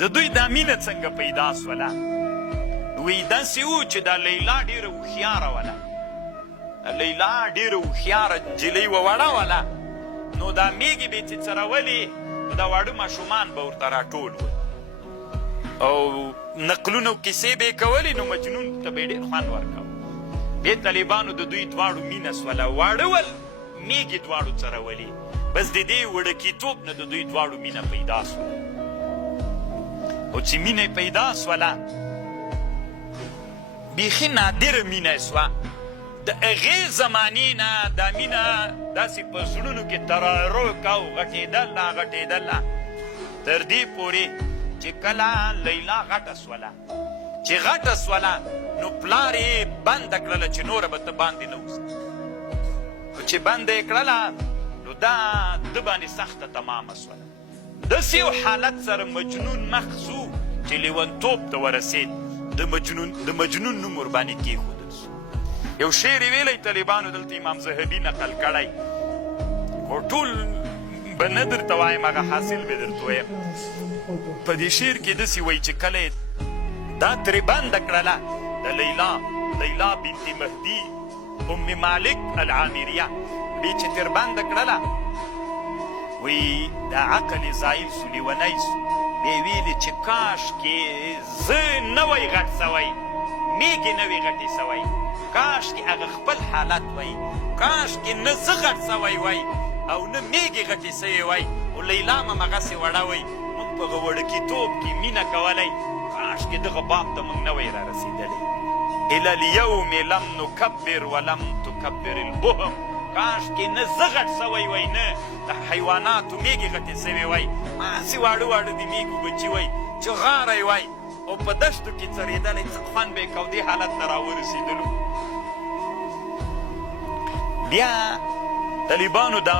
د دوی دا مینه څنګه پیدا سوله؟ وی داسې و چې دا لیلا ډېره هوښیاره وله. لیلا ډېره هوښیاره نجلۍ وه، وړه وله. نو دا میږې به یې چې څرولې نو دا واړه ماشومان به ورته راټول ول او نقلونه او کیسې به یې کولې، نو مجنون ته به یې ډېر خوند ورکوه. بیا طالبانو د دوی دواړو مینه سوله، واړه ول میږې دواړو څرولې. بس د دې وړکیتوب نه د دوی دواړو مینه پیدا سوله. او چې مینه پیدا سوله بیخي نادره مینه یې سوه. د هغې زمانې نه دا مینه داسې په زړونو کې ترارو کا او غټېدله غټېدله تر دې پورې چې کله لیلا غټه سوله. چې غټه سوله نو پلار یې بنده کړله چې نوره به ته باندې نه وځي. نو چې بنده یې کړله نو دا ده باندې سخته تمامه سوله. داسې یو حالت سره مجنون مخ سو چې لیونتوب ته ورسېد. د مجنون نوم ورباندې کېښودل سو. یو شعر یې ویلی طالبانو، دلته امام ذهبي نقل کړی، خو ټول به نه درته وایم، هغه حاصل به درته وایم. په دې شعر کې داسې وایي چې کله دا ترې بنده کړله د لیلا بنت مهدي ام مالک العامریه، بیا چې تر بنده کړله وی دا عقل یې زایل سو، لیونی سو. بیا یې ویلې چې کاشکې زه نه وی غټ سوی، میږې نه وی غټې سوی، کاشکې هغه خپل حالت وی، کاشکې نه زه غټ سوی وی او نه میږې غټې سوی وی او لیلا هم همغسې وړه وی. موږ په هغه وړکیتوب کې مینه کولی، کاشکې دغه باب ته موږ نه وی را رسېدلی. الی الیوم لم نکبر ولم تکبر البهم، کاشکې نه زه غټ سوی وی نه د حیواناتو میږې غټې سوی وی، هسې واړه واړه د میږو بچي وی چې غاری وی او په دشتو کې څرېدلی، څه خوند به یې کو دې حالت ته راورسېدلو. بیا طالبانو دا